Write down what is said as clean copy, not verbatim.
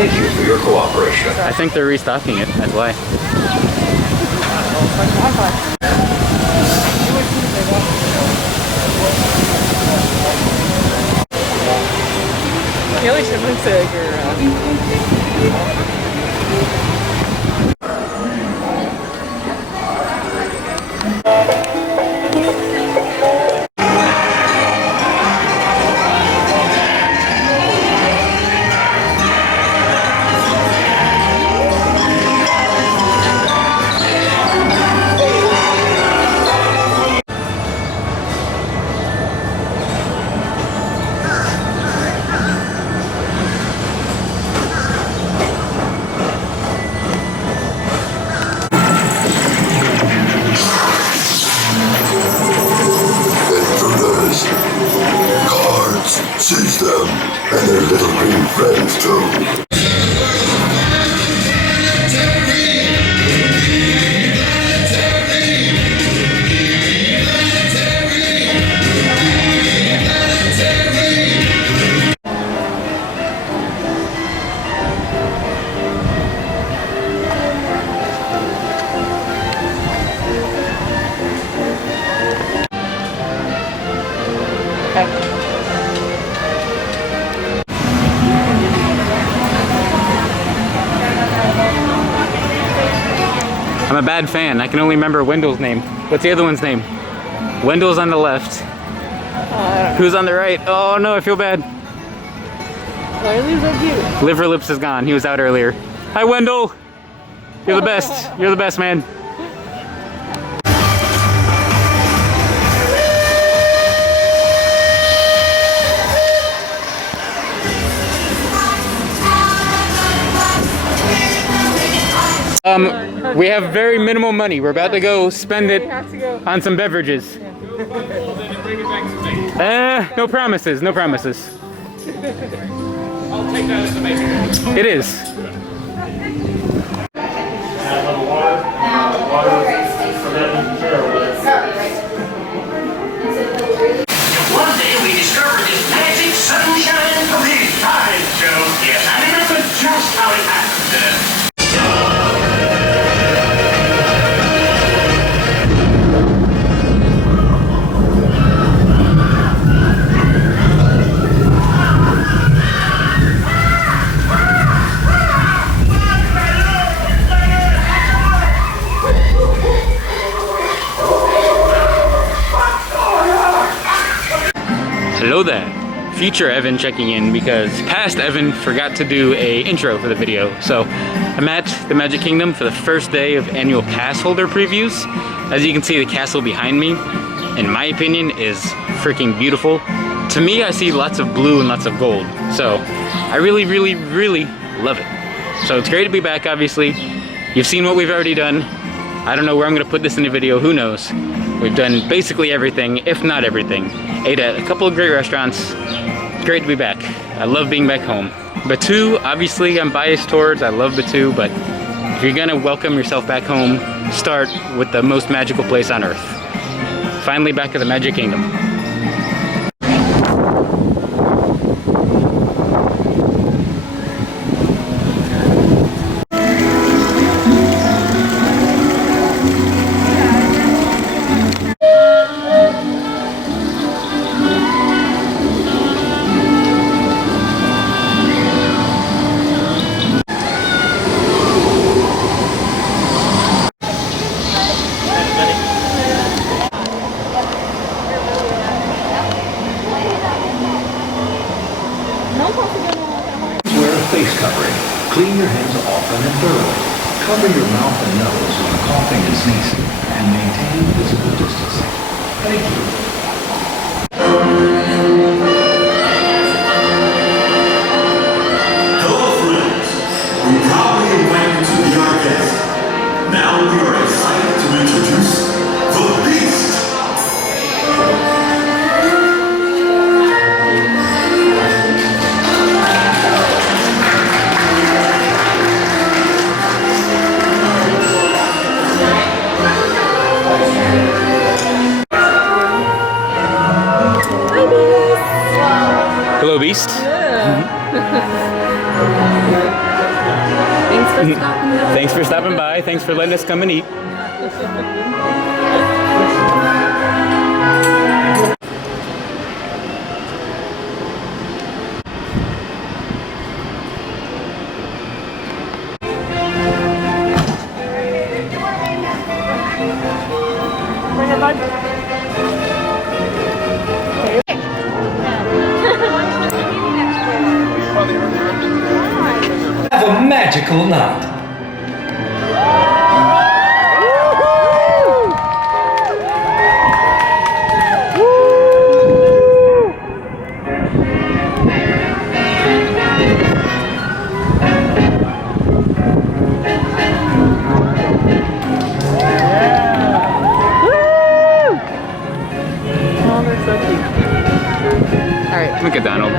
Thank you for your cooperation. I think they're restocking it, that's why. Jelly chipmunks are Seize them, and their little green friends too. I'm a bad fan. I can only remember Wendell's name. What's the other one's name? Wendell's on the left. Who's on the right? Oh no, I feel bad. Why are these so cute? Liver Lips is gone. He was out earlier. Hi, Wendell. You're the best. You're the best, man. We have very minimal money. We're about to go spend it on some beverages. No promises, no promises. I'll take that as a major. It is. One day we discovered this magic sunshine pavilion. Fine, Joe. Yes, I remember just how it happened. Hello there. Future Evan checking in because past Evan forgot to do a intro for the video. So I'm at the Magic Kingdom for the first day of annual Passholder previews. As you can see, the castle behind me, in my opinion, is freaking beautiful. To me, I see lots of blue and lots of gold. So I really, really, really love it. So it's great to be back, obviously. You've seen what we've already done. I don't know where I'm gonna put this in the video, who knows. We've done basically everything, if not everything. Ate at a couple of great restaurants. Great to be back. I love being back home. Batu, obviously I'm biased towards, I love Batu, but if you're gonna welcome yourself back home, start with the most magical place on earth. Finally back at the Magic Kingdom. Wear a face covering. Clean your hands often and thoroughly. Cover your mouth and nose when coughing and sneezing, and maintain physical distancing. Thank you. Hello, friends. We proudly invite you to be our guest. Now we are excited to introduce the Beast. Thanks for stopping by. Thanks for letting us come and eat. Bring it, bud. Have a magical night. Oh, they're so cute. All right. Look at Donald.